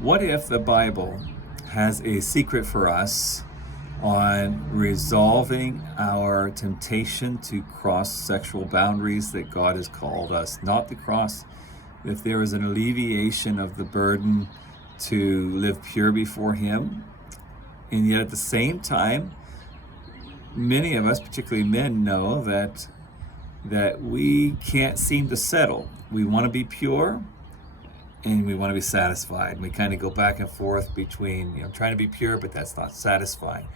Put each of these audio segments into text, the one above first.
What if the Bible has a secret for us on resolving our temptation to cross sexual boundaries that God has called us not to cross? If there is an alleviation of the burden to live pure before Him, and yet at the same time, many of us, particularly men, know that we can't seem to settle. We want to be pure, and we want to be satisfied. And we kind of go back and forth between, I'm trying to be pure, but that's not satisfying.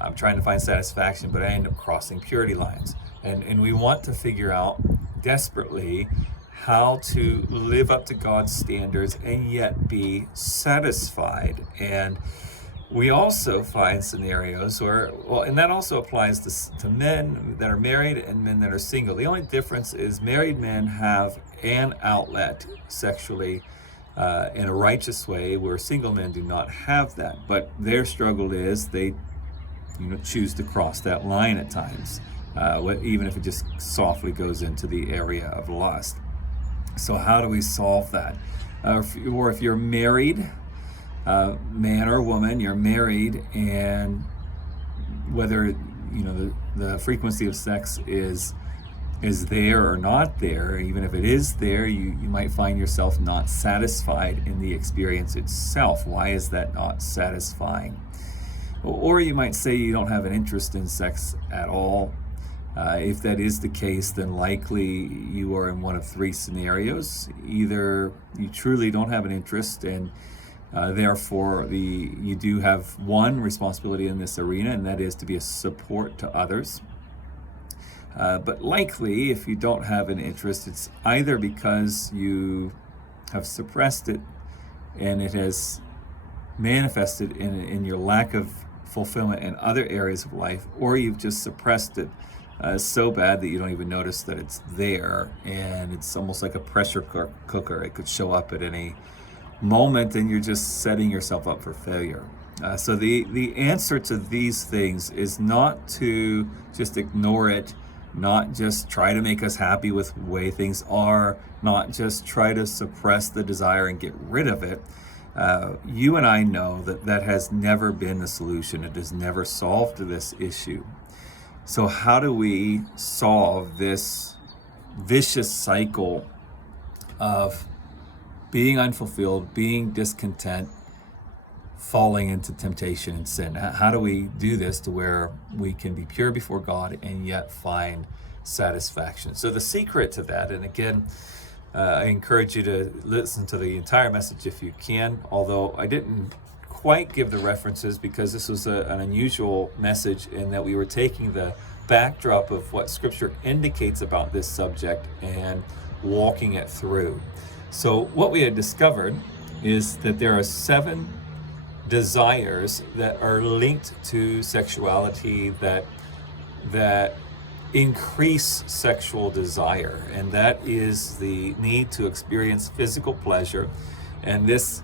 I'm trying to find satisfaction, but I end up crossing purity lines. And we want to figure out desperately how to live up to God's standards and yet be satisfied. And we also find scenarios where, and that also applies to men that are married and men that are single. The only difference is married men have an outlet sexually in a righteous way, where single men do not have that. But their struggle is they choose to cross that line at times, even if it just softly goes into the area of lust. So how do we solve that? Or if you're married, man or woman, you're married, and whether the frequency of sex is there or not there, even if it is there, you might find yourself not satisfied in the experience itself. Why is that not satisfying? Or you might say you don't have an interest in sex at all. If that is the case, then likely you are in one of three scenarios. Either you truly don't have an interest, and therefore you do have one responsibility in this arena, and that is to be a support to others. But likely, if you don't have an interest, it's either because you have suppressed it and it has manifested in your lack of fulfillment in other areas of life, or you've just suppressed it so bad that you don't even notice that it's there, and it's almost like a pressure cooker. It could show up at any moment, and you're just setting yourself up for failure. So the answer to these things is not to just ignore it, not just try to make us happy with the way things are, not just try to suppress the desire and get rid of it. You and I know that has never been the solution. It has never solved this issue. So how do we solve this vicious cycle of being unfulfilled, being discontent, falling into temptation and sin? How do we do this to where we can be pure before God and yet find satisfaction? So the secret to that, and again, I encourage you to listen to the entire message if you can, although I didn't quite give the references because this was an unusual message in that we were taking the backdrop of what Scripture indicates about this subject and walking it through. So what we had discovered is that there are 7 desires that are linked to sexuality that increase sexual desire, and that is the need to experience physical pleasure. And this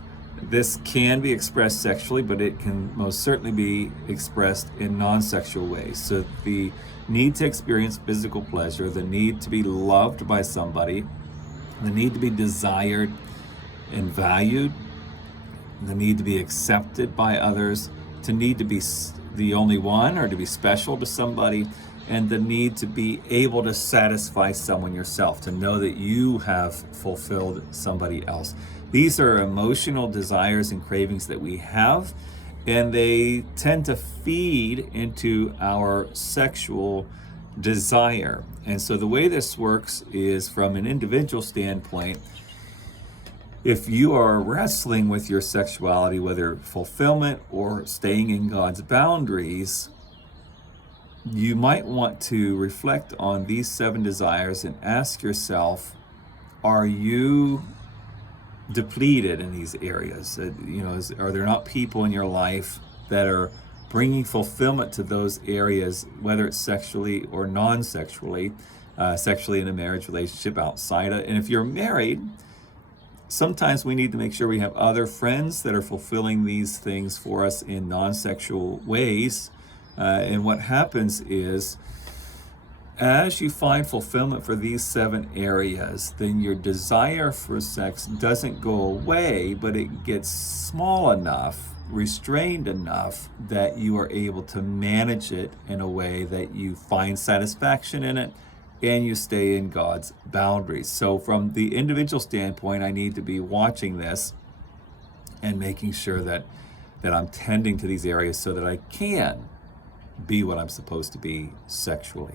can be expressed sexually, but it can most certainly be expressed in non-sexual ways. So the need to experience physical pleasure, the need to be loved by somebody, the need to be desired and valued, the need to be accepted by others, to need to be the only one or to be special to somebody, and the need to be able to satisfy someone yourself, to know that you have fulfilled somebody else. These are emotional desires and cravings that we have, and they tend to feed into our sexual desire. And so the way this works is, from an individual standpoint, if you are wrestling with your sexuality, whether fulfillment or staying in God's boundaries, you might want to reflect on these 7 desires and ask yourself, are you depleted in these areas? Are there not people in your life that are bringing fulfillment to those areas, whether it's sexually or non-sexually, sexually in a marriage relationship, outside of? And if you're married, sometimes we need to make sure we have other friends that are fulfilling these things for us in non-sexual ways. And what happens is, as you find fulfillment for these 7 areas, then your desire for sex doesn't go away, but it gets small enough, restrained enough, that you are able to manage it in a way that you find satisfaction in it and you stay in God's boundaries. So from the individual standpoint, I need to be watching this and making sure that I'm tending to these areas so that I can be what I'm supposed to be sexually.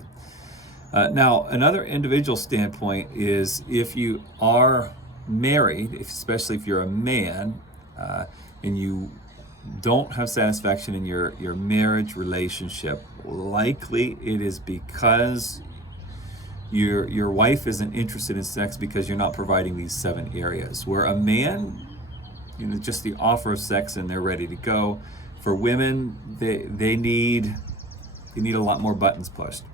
Now, another individual standpoint is if you are married, especially if you're a man, and you don't have satisfaction in your marriage relationship, likely it is because your wife isn't interested in sex because you're not providing these 7 areas. Where a man, just the offer of sex and they're ready to go. For women, they need a lot more buttons pushed.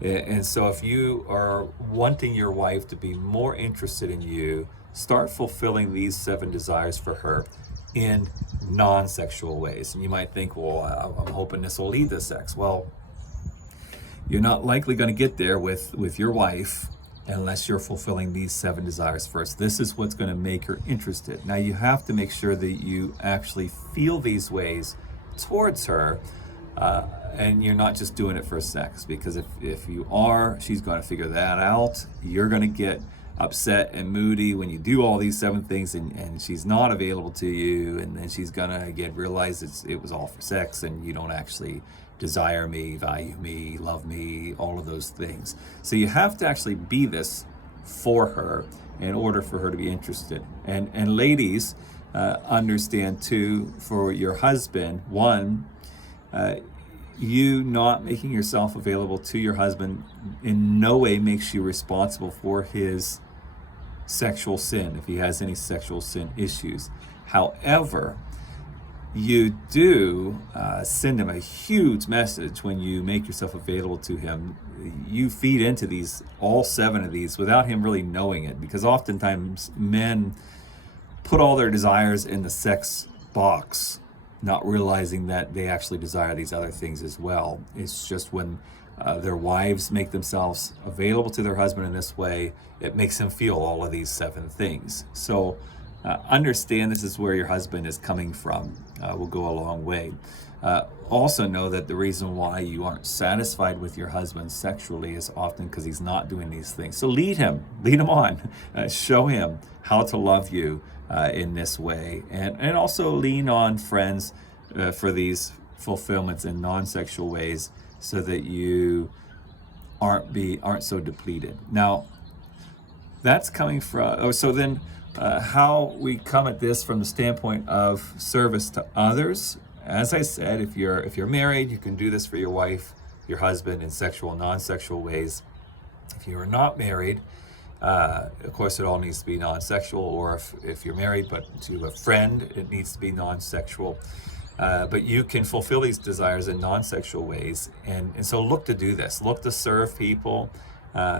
And so if you are wanting your wife to be more interested in you, start fulfilling these 7 desires for her in non-sexual ways. And you might think, well, I'm hoping this will lead to sex. Well, you're not likely going to get there with your wife unless you're fulfilling these 7 desires first. This is what's going to make her interested. Now, you have to make sure that you actually feel these ways towards her, and you're not just doing it for sex, because if you are, she's going to figure that out. You're going to get upset and moody when you do all these 7 things and she's not available to you, and then she's going to again realize it was all for sex and you don't actually desire me, value me, love me, all of those things. So you have to actually be this for her in order for her to be interested. And ladies, understand too, for your husband, one, you not making yourself available to your husband in no way makes you responsible for his sexual sin, if he has any sexual sin issues. However, you do send him a huge message when you make yourself available to him. You feed into all 7 of these without him really knowing it, because oftentimes men put all their desires in the sex box, not realizing that they actually desire these other things as well. It's just when their wives make themselves available to their husband in this way, it makes him feel all of these 7 things. So understand this is where your husband is coming from. Will go a long way. Also know that the reason why you aren't satisfied with your husband sexually is often because he's not doing these things. So lead him on. Show him how to love you in this way, and also lean on friends for these fulfillments in non-sexual ways, so that you aren't so depleted. Now, that's coming from. So then, how we come at this from the standpoint of service to others. As I said, if you're married, you can do this for your wife, your husband, in sexual, non-sexual ways. If you are not married, of course, it all needs to be non-sexual, or if you're married but to a friend, it needs to be non-sexual. But you can fulfill these desires in non-sexual ways, and so look to do this. Look to serve people,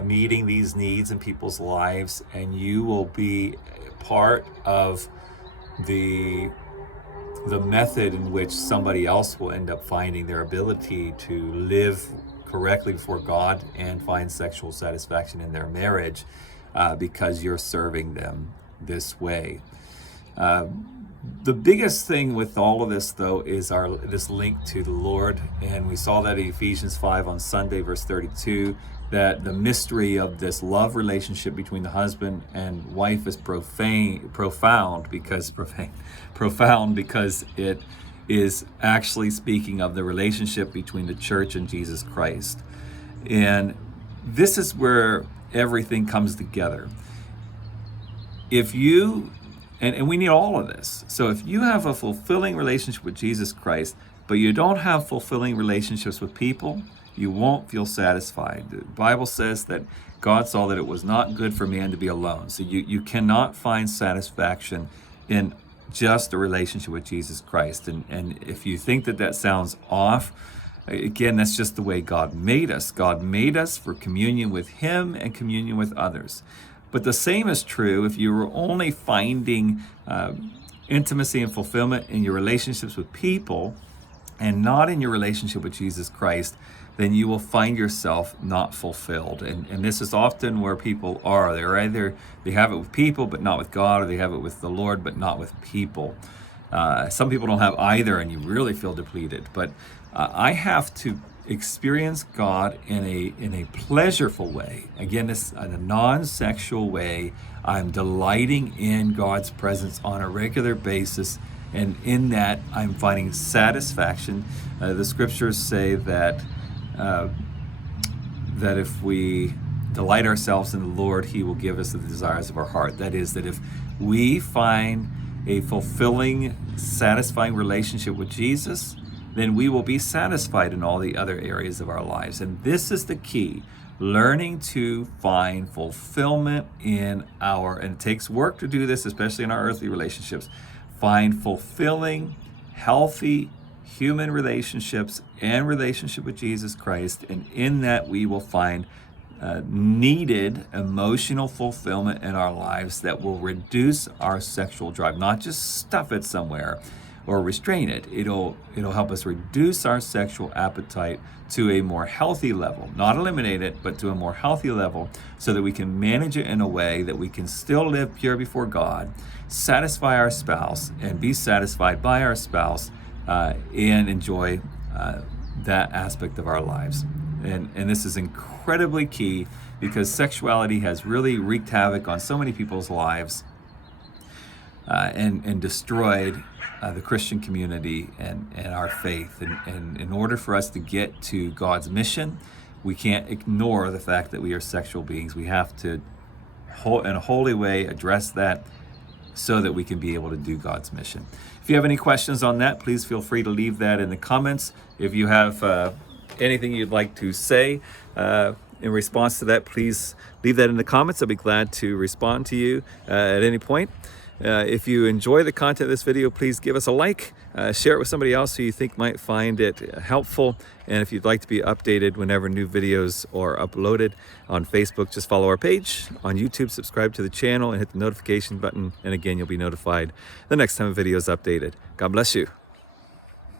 meeting these needs in people's lives, and you will be part of the method in which somebody else will end up finding their ability to live correctly before God and find sexual satisfaction in their marriage, because you're serving them this way. The biggest thing with all of this, though, is this link to the Lord, and we saw that in Ephesians 5 on Sunday, verse 32, that the mystery of this love relationship between the husband and wife is profound because it is actually speaking of the relationship between the church and Jesus Christ. And this is where everything comes together. If you, and we need all of this. So if you have a fulfilling relationship with Jesus Christ, but you don't have fulfilling relationships with people, you won't feel satisfied. The Bible says that God saw that it was not good for man to be alone. So you cannot find satisfaction in just a relationship with Jesus Christ. And if you think that sounds off, again, that's just the way God made us. God made us for communion with Him and communion with others. But the same is true if you were only finding intimacy and fulfillment in your relationships with people, and not in your relationship with Jesus Christ, then you will find yourself not fulfilled. And this is often where people are. They're either, they have it with people, but not with God, or they have it with the Lord, but not with people. Some people don't have either, and you really feel depleted. But I have to experience God in a pleasureful way. Again, this in a non-sexual way. I'm delighting in God's presence on a regular basis, and in that I'm finding satisfaction. The scriptures say that that if we delight ourselves in the Lord, He will give us the desires of our heart. That is, that if we find a fulfilling, satisfying relationship with Jesus, then we will be satisfied in all the other areas of our lives. And this is the key, learning to find fulfillment in and it takes work to do this, especially in our earthly relationships, find fulfilling, healthy, human relationships and relationship with Jesus Christ, and in that we will find needed emotional fulfillment in our lives that will reduce our sexual drive, not just stuff it somewhere or restrain it. It'll help us reduce our sexual appetite to a more healthy level, not eliminate it, but to a more healthy level, so that we can manage it in a way that we can still live pure before God, satisfy our spouse, and be satisfied by our spouse, and enjoy that aspect of our lives. And this is incredibly key, because sexuality has really wreaked havoc on so many people's lives, and destroyed the Christian community and our faith. And in order for us to get to God's mission, we can't ignore the fact that we are sexual beings. We have to, in a holy way, address that so that we can be able to do God's mission. If you have any questions on that, please feel free to leave that in the comments. If you have anything you'd like to say in response to that, please leave that in the comments. I'll be glad to respond to you at any point. If you enjoy the content of this video, please give us a like, share it with somebody else who you think might find it helpful. And if you'd like to be updated whenever new videos are uploaded on Facebook, just follow our page. On YouTube, subscribe to the channel and hit the notification button. And again, you'll be notified the next time a video is updated. God bless you.